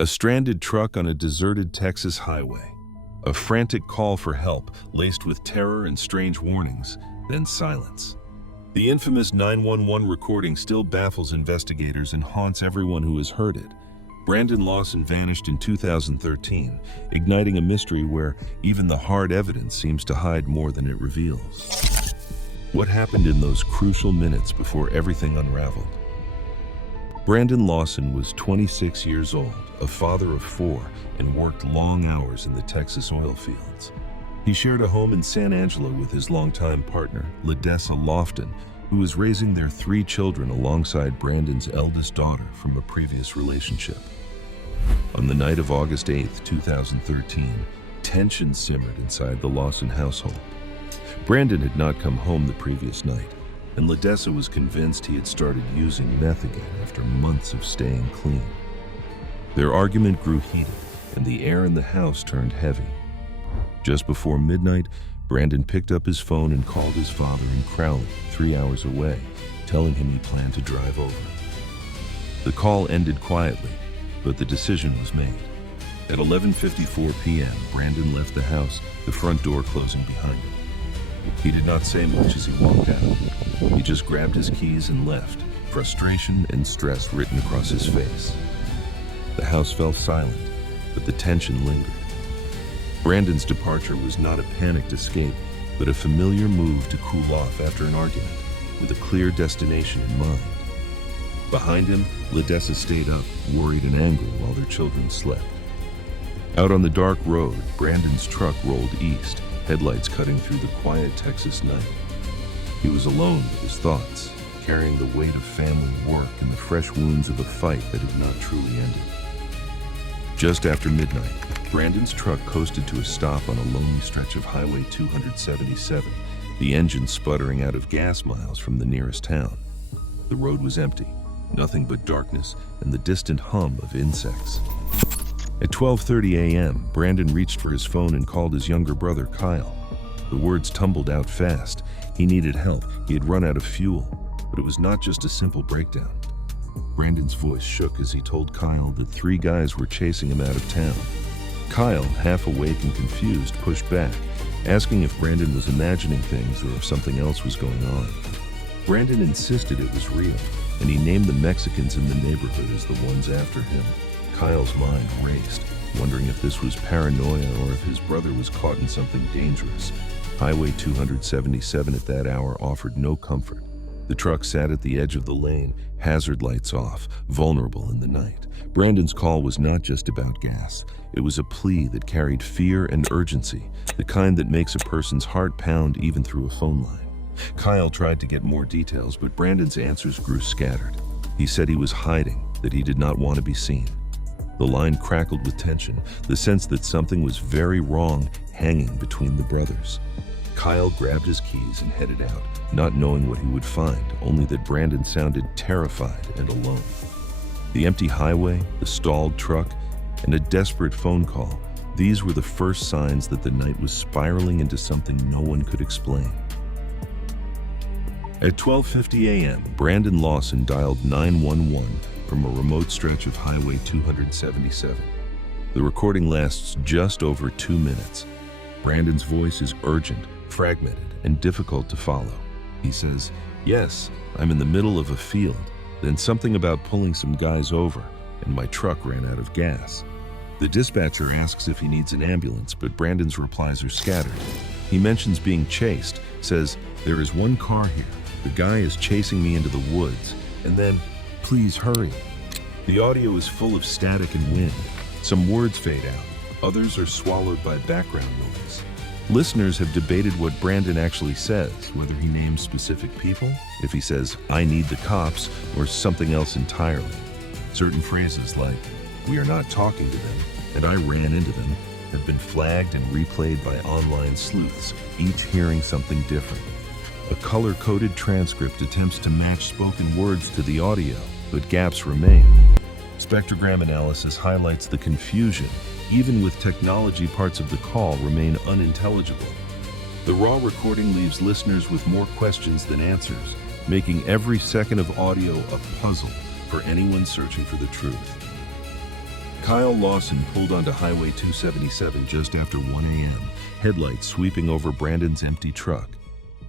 A stranded truck on a deserted Texas highway. A frantic call for help, laced with terror and strange warnings, then silence. The infamous 911 recording still baffles investigators and haunts everyone who has heard it. Brandon Lawson vanished in 2013, igniting a mystery where even the hard evidence seems to hide more than it reveals. What happened in those crucial minutes before everything unraveled? Brandon Lawson was 26 years old, a father of 4, and worked long hours in the Texas oil fields. He shared a home in San Angelo with his longtime partner, Lawson, who was raising their 3 children alongside Brandon's eldest daughter from a previous relationship. On the night of August 8, 2013, tension simmered inside the Lawson household. Brandon had not come home the previous night, and Ledessa was convinced he had started using meth again after months of staying clean. Their argument grew heated, and the air in the house turned heavy. Just before midnight, Brandon picked up his phone and called his father in Crowley, 3 hours away, telling him he planned to drive over. The call ended quietly, but the decision was made. At 11:54 p.m., Brandon left the house, the front door closing behind him. He did not say much as he walked out. He just grabbed his keys and left, frustration and stress written across his face. The house fell silent, but the tension lingered. Brandon's departure was not a panicked escape, but a familiar move to cool off after an argument, with a clear destination in mind. Behind him, Ledessa stayed up, worried and angry while their children slept. Out on the dark road, Brandon's truck rolled east, headlights cutting through the quiet Texas night. He was alone with his thoughts, carrying the weight of family work and the fresh wounds of a fight that had not truly ended. Just after midnight, Brandon's truck coasted to a stop on a lonely stretch of Highway 277, the engine sputtering out of gas miles from the nearest town. The road was empty, nothing but darkness and the distant hum of insects. At 12:30 a.m., Brandon reached for his phone and called his younger brother, Kyle. The words tumbled out fast. He needed help. He had run out of fuel. But it was not just a simple breakdown. Brandon's voice shook as he told Kyle that 3 guys were chasing him out of town. Kyle, half awake and confused, pushed back, asking if Brandon was imagining things or if something else was going on. Brandon insisted it was real, and he named the Mexicans in the neighborhood as the ones after him. Kyle's mind raced, wondering if this was paranoia or if his brother was caught in something dangerous. Highway 277 at that hour offered no comfort. The truck sat at the edge of the lane, hazard lights off, vulnerable in the night. Brandon's call was not just about gas. It was a plea that carried fear and urgency, the kind that makes a person's heart pound even through a phone line. Kyle tried to get more details, but Brandon's answers grew scattered. He said he was hiding, that he did not want to be seen. The line crackled with tension, the sense that something was very wrong hanging between the brothers. Kyle grabbed his keys and headed out, not knowing what he would find, only that Brandon sounded terrified and alone. The empty highway, the stalled truck, and a desperate phone call, these were the first signs that the night was spiraling into something no one could explain. At 12:50 a.m., Brandon Lawson dialed 911 from a remote stretch of Highway 277. The recording lasts just over 2 minutes. Brandon's voice is urgent, fragmented, and difficult to follow. He says, "Yes, I'm in the middle of a field, then something about pulling some guys over, and my truck ran out of gas." The dispatcher asks if he needs an ambulance, but Brandon's replies are scattered. He mentions being chased, says, "There is one car here. The guy is chasing me into the woods," and then, "Please hurry." The audio is full of static and wind. Some words fade out. Others are swallowed by background noise. Listeners have debated what Brandon actually says, whether he names specific people, if he says, "I need the cops," or something else entirely. Certain phrases like, "We are not talking to them," and "I ran into them," have been flagged and replayed by online sleuths, each hearing something different. A color-coded transcript attempts to match spoken words to the audio, but gaps remain. Spectrogram analysis highlights the confusion. Even with technology, parts of the call remain unintelligible. The raw recording leaves listeners with more questions than answers, making every second of audio a puzzle for anyone searching for the truth. Kyle Lawson pulled onto Highway 277 just after 1 a.m., headlights sweeping over Brandon's empty truck.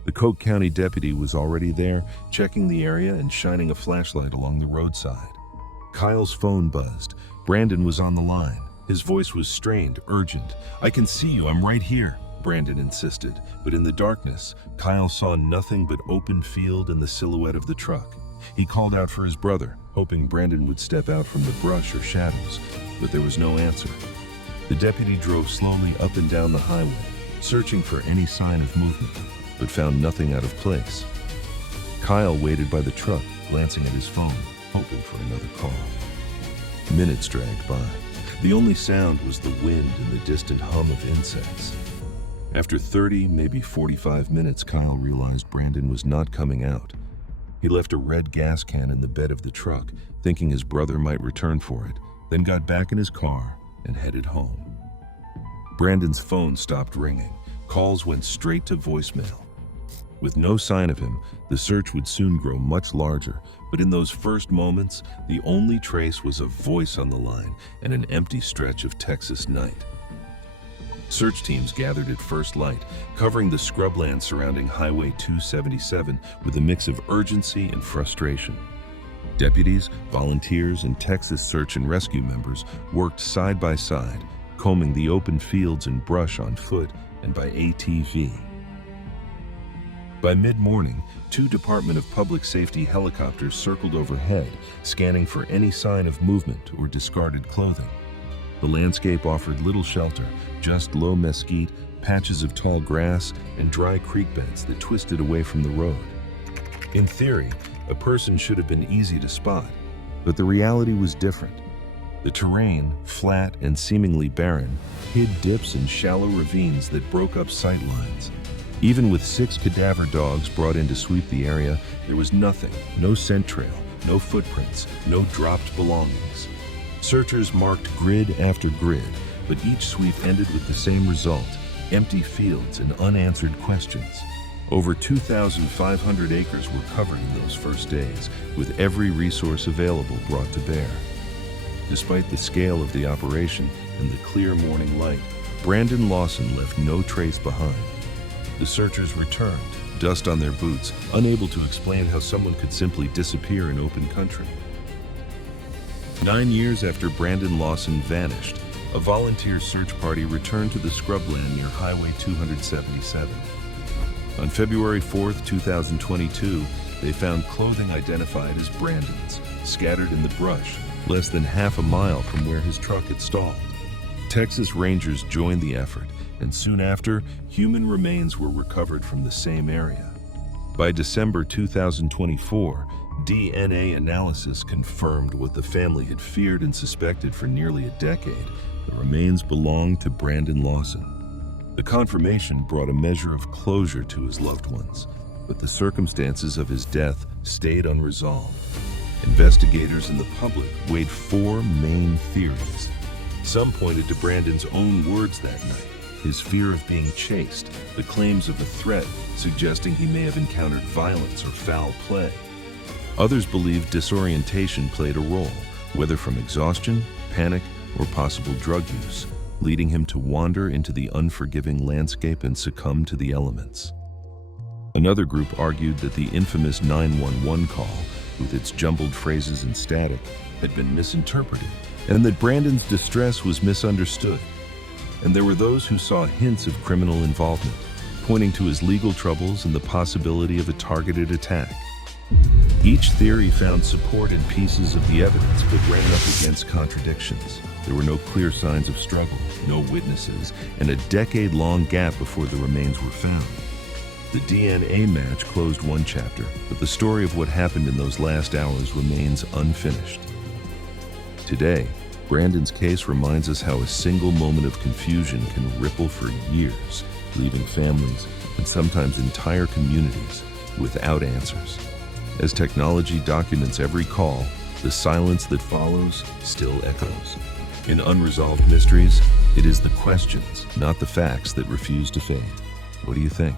The Coke County deputy was already there, checking the area and shining a flashlight along the roadside. Kyle's phone buzzed. Brandon was on the line. His voice was strained, urgent. "I can see you, I'm right here," Brandon insisted. But in the darkness, Kyle saw nothing but open field and the silhouette of the truck. He called out for his brother, hoping Brandon would step out from the brush or shadows, but there was no answer. The deputy drove slowly up and down the highway, searching for any sign of movement, but found nothing out of place. Kyle waited by the truck, glancing at his phone, hoping for another call. Minutes dragged by. The only sound was the wind and the distant hum of insects. After 30, maybe 45 minutes, Kyle realized Brandon was not coming out. He left a red gas can in the bed of the truck, thinking his brother might return for it, then got back in his car and headed home. Brandon's phone stopped ringing. Calls went straight to voicemail. With no sign of him, the search would soon grow much larger, but in those first moments, the only trace was a voice on the line and an empty stretch of Texas night. Search teams gathered at first light, covering the scrubland surrounding Highway 277 with a mix of urgency and frustration. Deputies, volunteers, and Texas search and rescue members worked side by side, combing the open fields and brush on foot and by ATV. By mid-morning, 2 Department of Public Safety helicopters circled overhead, scanning for any sign of movement or discarded clothing. The landscape offered little shelter, just low mesquite, patches of tall grass, and dry creek beds that twisted away from the road. In theory, a person should have been easy to spot, but the reality was different. The terrain, flat and seemingly barren, hid dips and shallow ravines that broke up sight lines. Even with 6 cadaver dogs brought in to sweep the area, there was nothing, no scent trail, no footprints, no dropped belongings. Searchers marked grid after grid, but each sweep ended with the same result: empty fields and unanswered questions. Over 2,500 acres were covered in those first days, with every resource available brought to bear. Despite the scale of the operation and the clear morning light, Brandon Lawson left no trace behind. The searchers returned, dust on their boots, unable to explain how someone could simply disappear in open country. 9 years after Brandon Lawson vanished, a volunteer search party returned to the scrubland near Highway 277. On February 4, 2022, they found clothing identified as Brandon's, scattered in the brush, less than half a mile from where his truck had stalled. Texas Rangers joined the effort, and soon after, human remains were recovered from the same area. By December 2024, DNA analysis confirmed what the family had feared and suspected for nearly a decade. The remains belonged to Brandon Lawson. The confirmation brought a measure of closure to his loved ones, but the circumstances of his death stayed unresolved. Investigators and the public weighed 4 main theories. Some pointed to Brandon's own words that night, his fear of being chased, the claims of a threat suggesting he may have encountered violence or foul play. Others believed disorientation played a role, whether from exhaustion, panic, or possible drug use, leading him to wander into the unforgiving landscape and succumb to the elements. Another group argued that the infamous 911 call, with its jumbled phrases and static, had been misinterpreted, and that Brandon's distress was misunderstood. And there were those who saw hints of criminal involvement, pointing to his legal troubles and the possibility of a targeted attack. Each theory found support in pieces of the evidence, but ran up against contradictions. There were no clear signs of struggle, no witnesses, and a decade-long gap before the remains were found. The DNA match closed one chapter, but the story of what happened in those last hours remains unfinished. Today, Brandon's case reminds us how a single moment of confusion can ripple for years, leaving families and sometimes entire communities without answers. As technology documents every call, the silence that follows still echoes. In Unresolved Mysteries, it is the questions, not the facts, that refuse to fade. What do you think?